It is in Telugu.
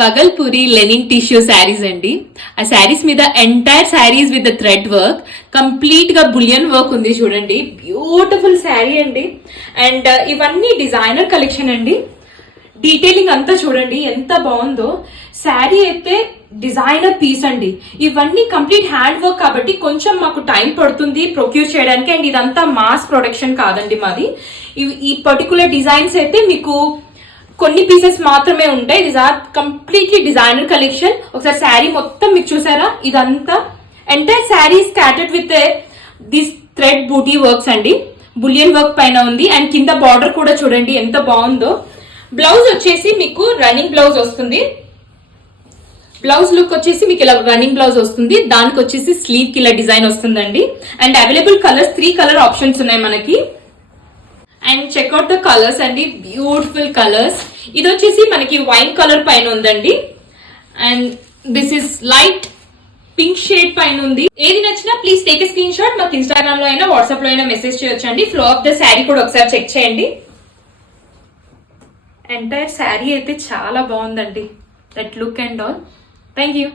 బగల్పూరి లెనిన్ టిష్యూ శారీస్ అండి. ఆ శారీస్ మీద entire saris with thread work, complete గా బులియన్ వర్క్ ఉంది చూడండి. బ్యూటిఫుల్ శారీ అండి. అండ్ ఇవన్నీ డిజైనర్ కలెక్షన్ అండి. డీటెయిలింగ్ అంతా చూడండి ఎంత బాగుందో. శారీ అయితే డిజైనర్ పీస్ అండి. ఇవన్నీ కంప్లీట్ హ్యాండ్ వర్క్ కాబట్టి కొంచెం మాకు టైం పడుతుంది ప్రొక్యూర్ చేయడానికి. అండ్ ఇదంతా మాస్ ప్రొడక్షన్ కాదండి మాది. ఈ పర్టికులర్ డిజైన్స్ అయితే మీకు కొన్ని పీసెస్ మాత్రమే ఉంటాయి. This are completely designer collection. ఒకసారి శారీ మొత్తం మీకు చూసారా, ఇదంతా entire sari scattered with this thread buti works అండి. బులియన్ వర్క్ పైన ఉంది. అండ్ కింద బార్డర్ కూడా చూడండి ఎంత బాగుందో. బ్లౌజ్ వచ్చేసి మీకు రన్నింగ్ బ్లౌజ్ వస్తుంది. బ్లౌజ్ లుక్ వచ్చేసి మీకు ఇలా రన్నింగ్ బ్లౌజ్ వస్తుంది. దానికి వచ్చేసి స్లీవ్ కి ఇలా డిజైన్ వస్తుందండి. And available colours 3 colour options ఉన్నాయి మనకి. అండ్ చెక్అవుట్ ద కలర్స్ అండి, బ్యూటిఫుల్ కలర్స్. ఇది వచ్చేసి మనకి వైన్ కలర్ పైన ఉందండి. And this is light pink shade పైన ఉంది. ఏది నచ్చినా please take a screen shot. మాకు ఇన్స్టాగ్రామ్ లో అయినా వాట్సాప్ లో అయినా మెసేజ్ చేయొచ్చండి. ఫ్లో ఆఫ్ ద శారీ కూడా ఒకసారి చెక్ చేయండి. ఎంటైర్ శారీ అయితే చాలా బాగుందండి. That look and all. Thank you.